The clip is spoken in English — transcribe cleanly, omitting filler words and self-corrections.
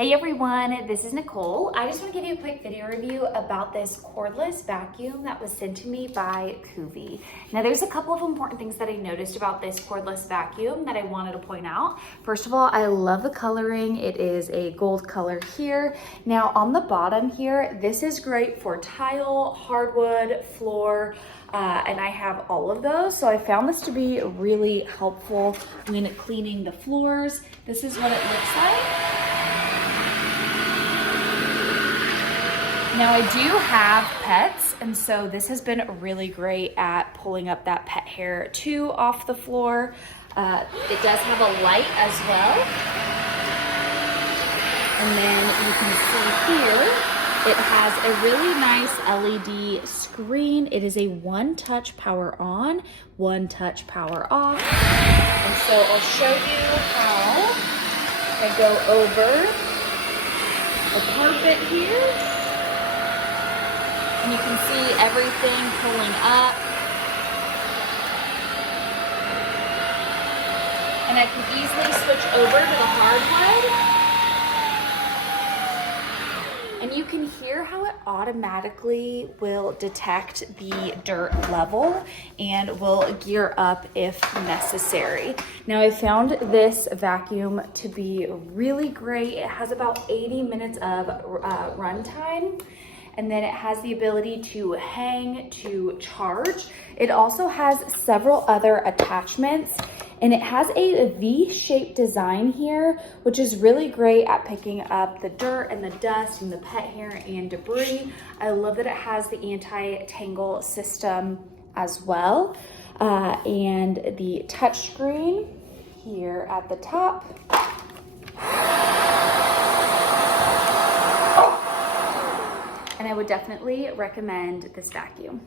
Hey everyone, this is Nicole. I just want to give you a quick video review about this cordless vacuum that was sent to me by Coovy. Now there's a couple of important things that I noticed about this cordless vacuum that I wanted to point out. First of all, I love the coloring. It is a gold color here. Now on the bottom here, this is great for tile, hardwood, floor, and I have all of those. So I found this to be really helpful when cleaning the floors. This is what it looks like. Now I do have pets, and so this has been really great at pulling up that pet hair too off the floor. It does have a light as well. And then you can see here, it has a really nice LED screen. It is a one-touch power on, one-touch power off. And so I'll show you how I go over the carpet here. And you can see everything pulling up. And I can easily switch over to the hardwood. And you can hear how it automatically will detect the dirt level and will gear up if necessary. Now I found this vacuum to be really great. It has about 80 minutes of runtime. And then it has the ability to hang, to charge. It also has several other attachments, and it has a V-shaped design here, which is really great at picking up the dirt and the dust and the pet hair and debris. I love that it has the anti-tangle system as well. And the touch screen here at the top. And I would definitely recommend this vacuum.